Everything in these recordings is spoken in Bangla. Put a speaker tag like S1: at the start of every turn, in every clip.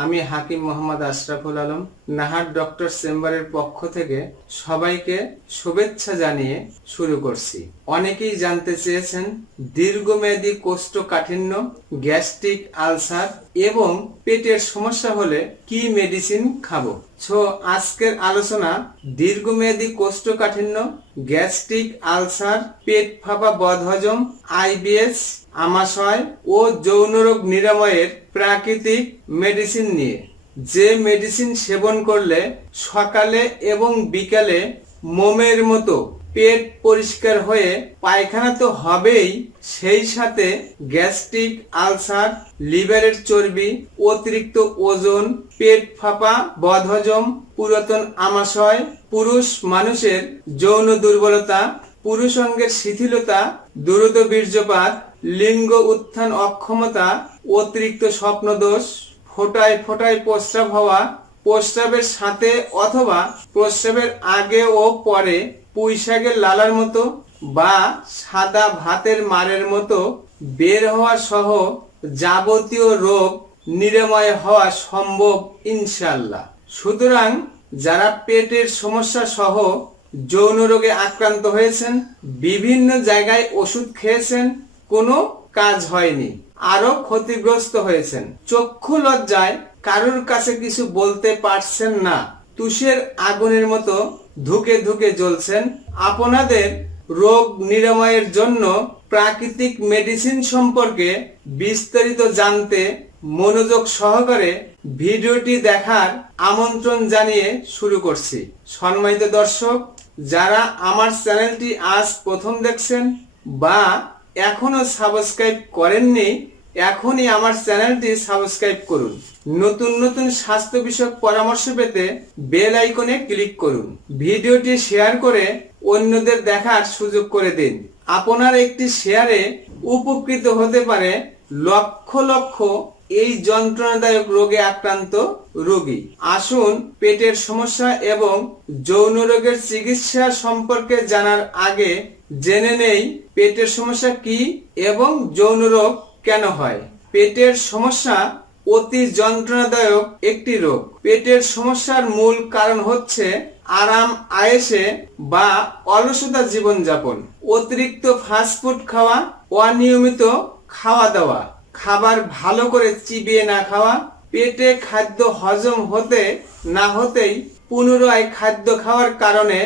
S1: আমি হাকিম মোহাম্মদ আশরাফুল আলম, নাহার ডক্টর চেম্বারের পক্ষ থেকে সবাইকে শুভেচ্ছা জানিয়ে শুরু করছি। অনেকেই জানতে চেয়েছেন দীর্ঘমেয়াদী কোষ্ঠকাঠিন্য, গ্যাস্ট্রিক আলসার এবং পেটের সমস্যা হলে কি মেডিসিন খাব? সো আজকের আলোচনা দীর্ঘমেয়াদী কোষ্ঠকাঠিন্য, গ্যাস্ট্রিক আলসার, পেট ফাঁপা বদহজম আইবিএস আমাশয় ও যৌনরোগ নিরাময়ের প্রাকৃতিক মেডিসিন নিয়ে। যে মেডিসিন সেবন করলে সকালে এবং বিকালে মোমের মতো পেট পরিষ্কার হয়ে পায়খানা তো হবেই, সেই সাথে গ্যাস্ট্রিক আলসার, লিভারের চর্বি, অতিরিক্ত ওজন, পেট ফাঁপা, বদহজম, পুরাতন আমাশয়, পুরুষ মানুষের যৌন দুর্বলতা, পুরুষাঙ্গের শিথিলতা, দ্রুত বীর্যপাত লিঙ্গ উত্থান অক্ষমতা, অতিরিক্ত স্বপ্নদোষ, ফোটায় ফোটায় প্রস্রাব হওয়া, প্রস্রাবের সাথে অথবা প্রস্রাবের আগে ও পরে পুঁইশাকের লালার মতো বা সাদা ভাতের মারের মতো বের হওয়া সহ যাবতীয় রোগ নিরাময় হওয়া সম্ভব ইনশাল্লাহ সুতরাং যারা পেটের সমস্যা সহ যৌন রোগে আক্রান্ত হয়েছেন, বিভিন্ন জায়গায় ওষুধ খেয়েছেন কোনো কাজ হয়নি। আরও ক্ষতিগ্রস্ত হয়েছেন। চক্ষু লজ্জায় কারুর কাছে কিছু বলতে পারছেন না। তুষের আগুনের মতো ধুকে ধুকে জ্বলছেন। আপনাদের রোগ নিরাময়ের জন্য প্রাকৃতিক মেডিসিন সম্পর্কে বিস্তারিত জানতে মনোযোগ সহকারে ভিডিওটি দেখার আমন্ত্রণ জানিয়ে শুরু করছি। সম্মানিত দর্শক, যারা আমার চ্যানেলটি আজ প্রথম দেখছেন বা এখনও সাবস্ক্রাইব করেননি, এখনই আমার চ্যানেলটি সাবস্ক্রাইব করুন। নতুন নতুন স্বাস্থ্য বিষয়ক পরামর্শ পেতে বেল আইকনে ক্লিক করুন। ভিডিওটি শেয়ার করে অন্যদের দেখার সুযোগ করে দিন। আপনার একটি শেয়ারে উপকৃত হতে পারে লক্ষ লক্ষ এই যন্ত্রণাদায়ক রোগে আক্রান্ত রোগী। আসুন পেটের সমস্যা এবং যৌন রোগের চিকিৎসা সম্পর্কে জানার আগে জেনে নেই পেটের সমস্যা কি এবং যৌন রোগ কেন হয়। পেটের সমস্যা অতি যন্ত্রণাদায়ক একটি রোগ। পেটের সমস্যার মূল কারণ হচ্ছে আরাম, আয়েসে বা অলসতা জীবনযাপন, অতিরিক্ত ফাস্টফুড খাওয়া, অনিয়মিত খাওয়া দাওয়া খাবার ভালো করে চিবিয়ে না খাওয়া, পেটে খাদ্য হজম হতে না হতেই পুনরায় খাদ্য খাওয়ার কারণে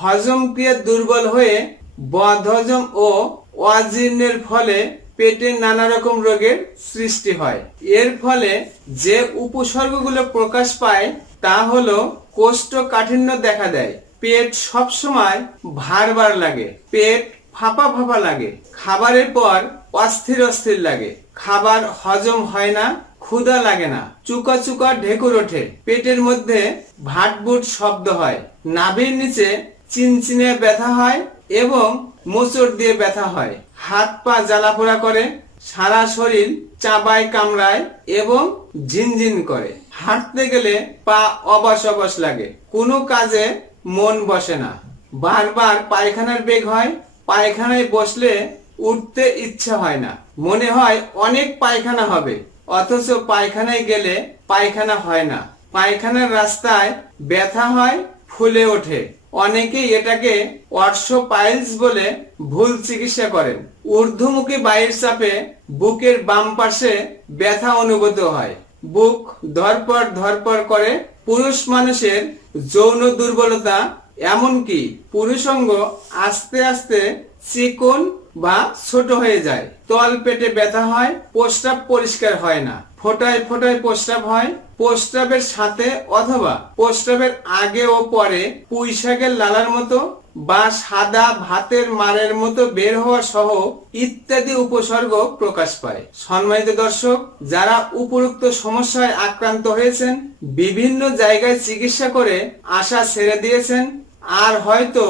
S1: হজম ক্রিয়া দুর্বল হয়ে বদহজম ও অজীর্ণের ফলে পেটে নানা রকম রোগের সৃষ্টি হয়। এর ফলে যে উপসর্গগুলো প্রকাশ পায়, তা হলো কোষ্ঠকাঠিন্য দেখা দেয়। পেট সবসময় ভার ভার লাগে। পেট ফাঁপা ফাঁপা লাগে। খাবারের পর অস্থির অস্থির লাগে। খাবার হজম হয় না, ক্ষুধা লাগে না। চুকা চুকা ঢেকুর ওঠে। পেটের মধ্যে ভাটবুট শব্দ হয়। নাভির নিচে চিনচিনে ব্যথা হয় এবং মোচড় দিয়ে ব্যথা হয়। হাত পা জ্বালা জ্বালাপোড়া করে, সারা শরীর চাবায় কামড়ায় এবং ঝিনঝিন করে। হাঁটতে গেলে পা অবাস অবাস লাগে। কোনো কাজে মন বসে না। বারবার পায়খানার বেগ হয়। পায়খানায় বসলে উঠতে ইচ্ছা হয় না। মনে হয় অনেক পায়খানা হবে। অথচ পায়খানায় গেলে পায়খানা হয় না। পায়খানার রাস্তায় ব্যথা হয়, ফুলে ওঠে। অনেকেই এটাকে অর্শ পাইলস বলে ভুল চিকিৎসা করেন। ঊর্ধ্বমুখী বায়ুর চাপে বুকের বাম পাশে ব্যথা অনুভূত হয়। বুক ধরপড় ধরপড় করে। পুরুষ মানুষের যৌন দুর্বলতা এমনকি পুরুষঙ্গ আস্তে আস্তে চিকন বা ছোট হয়ে যায়। তল পেটে ব্যথা হয়, প্রস্রাব পরিষ্কার হয় না। ফোটায় ফোটায় প্রস্রাব হয়। প্রস্রাবের সাথে অথবা প্রস্রাবের আগে ও পরে পুঁইশাকের লালার মতো বা সাদা ভাতের মারের মতো বের হওয়া সহ ইত্যাদি উপসর্গ প্রকাশ পায়। সম্মানিত দর্শক, যারা উপরোক্ত সমস্যায় আক্রান্ত হয়েছেন, বিভিন্ন জায়গায় চিকিৎসা করে আশা ছেড়ে দিয়েছেন আর হয়তো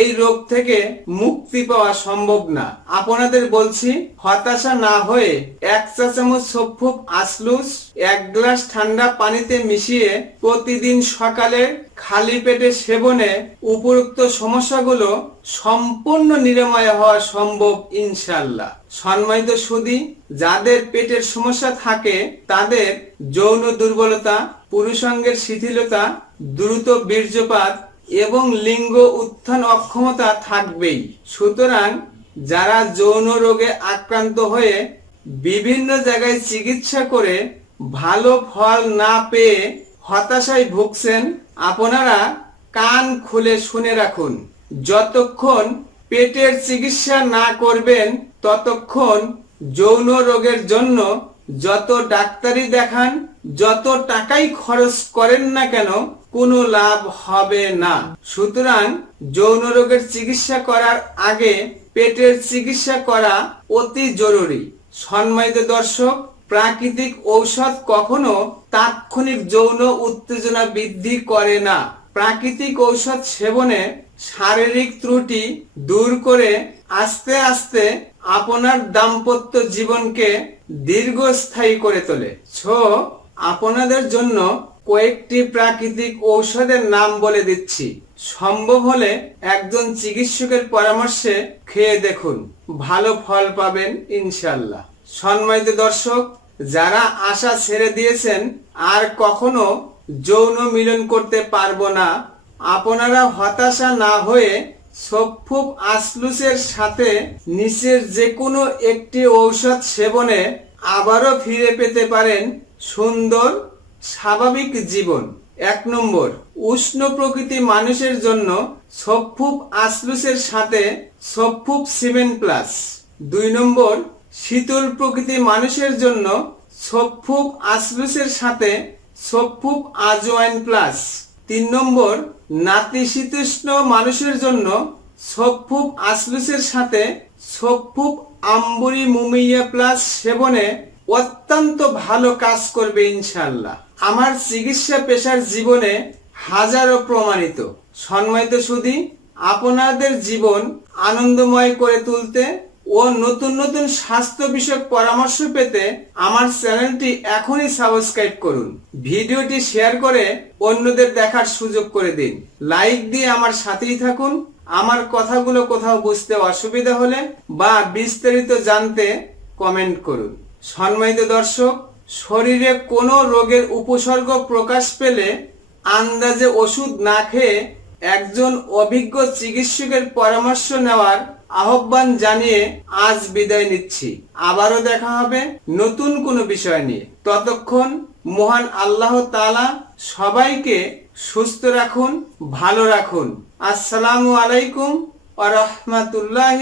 S1: এই রোগ থেকে মুক্তি পাওয়া সম্ভব না। আপনাদের বলছি, হতাশা না হয়ে এক চা চামচ সফুক আসলুস এক গ্লাস ঠান্ডা পানিতে মিশিয়ে প্রতিদিন সকালে খালি পেটে সেবনে উপরোক্ত সমস্যাগুলো সম্পূর্ণ নিরাময় হওয়া সম্ভব ইনশাল্লাহ সম্মানিত সুদী, যাদের পেটের সমস্যা থাকে, তাদের যৌন দুর্বলতা, পুরুষাঙ্গের শিথিলতা, দ্রুত বীর্যপাত এবং লিঙ্গ উত্থান অক্ষমতা থাকবেই। সুতরাং যারা যৌন রোগে আক্রান্ত হয়ে বিভিন্ন জায়গায় চিকিৎসা করে ভালো ফল না পেয়ে হতাশায় ভুগছেন, আপনারা কান খুলে শুনে রাখুন। যতক্ষণ পেটের চিকিৎসা না করবেন, ততক্ষণ যৌন রোগের জন্য যত ডাক্তারি দেখান, যত টাকাই খরচ করেন না কেন কোনো লাভ হবে না। সুতরাং যৌন রোগের চিকিৎসা করার আগে পেটের চিকিৎসা করা অতি জরুরি। সম্মানিত দর্শক, প্রাকৃতিক ঔষধ কখনো তাৎক্ষণিক যৌন উত্তেজনা বৃদ্ধি করে না। প্রাকৃতিক ঔষধ সেবনে শারীরিক ত্রুটি দূর করে আস্তে আস্তে আপনার দাম্পত্য জীবনকে দীর্ঘস্থায়ী করে তোলে। ছো আপনাদের জন্য কয়েকটি প্রাকৃতিক ঔষধের নাম বলে দিচ্ছি। সম্ভব হলে একজন চিকিৎসকের পরামর্শে খেয়ে দেখুন। ভালো ফল পাবেন ইনশাল্লাহ সম্মানিত দর্শক, যারা আশা ছেড়ে দিয়েছেন, আর কখনো যৌন মিলন করতে পারব না, আপনারা হতাশা না হয়ে সফুক আসলুসের সাথে নিচের যে কোনো একটি ঔষধ সেবনে আবারও ফিরে পেতে পারেন সুন্দর স্বাভাবিক জীবন। এক নম্বর, উষ্ণ প্রকৃতি মানুষের জন্য সফুক আসলুসের সাথে সফুক সিমেন্ট প্লাস। দুই নম্বর, শীতল প্রকৃতি মানুষের জন্য সফুক আসলুসের সাথে সফুক আজওয়াইন প্লাস। তিন নম্বর নাতিশীতোষ্ণ মানুষের জন্য সফুক আসলুসের সাথে সফুক আম্বুরি মুমিয়া প্লাস সেবনে অত্যন্ত ভালো কাজ করবে ইনশাল্লাহ আমার চিকিৎসা পেশার জীবনে হাজারো প্রমাণিত। সম্মানিত সুধী আপনাদের জীবন আনন্দময় করে তুলতে ও নতুন নতুন স্বাস্থ্য বিষয়ক পরামর্শ পেতে আমার চ্যানেলটি এখনই সাবস্ক্রাইব করুন। ভিডিওটি শেয়ার করে অন্যদের দেখার সুযোগ করে দিন। লাইক দিয়ে আমার সাথেই থাকুন। আমার কথাগুলো কোথাও বুঝতে অসুবিধা হলে বা বিস্তারিত জানতে কমেন্ট করুন। সম্মানিত দর্শক শরীরে কোনো রোগের উপসর্গ প্রকাশ পেলে আন্দাজে ওষুধ না খেয়ে একজন অভিজ্ঞ চিকিৎসকের পরামর্শ নেওয়ার আহ্বান জানিয়ে আজ বিদায় নিচ্ছি। আবারও দেখা হবে নতুন কোনো বিষয় নিয়ে। ততক্ষণ মহান আল্লাহ তালা সবাইকে সুস্থ রাখুন, ভালো রাখুন। আসসালামু আলাইকুম আ রহমতুল্লাহ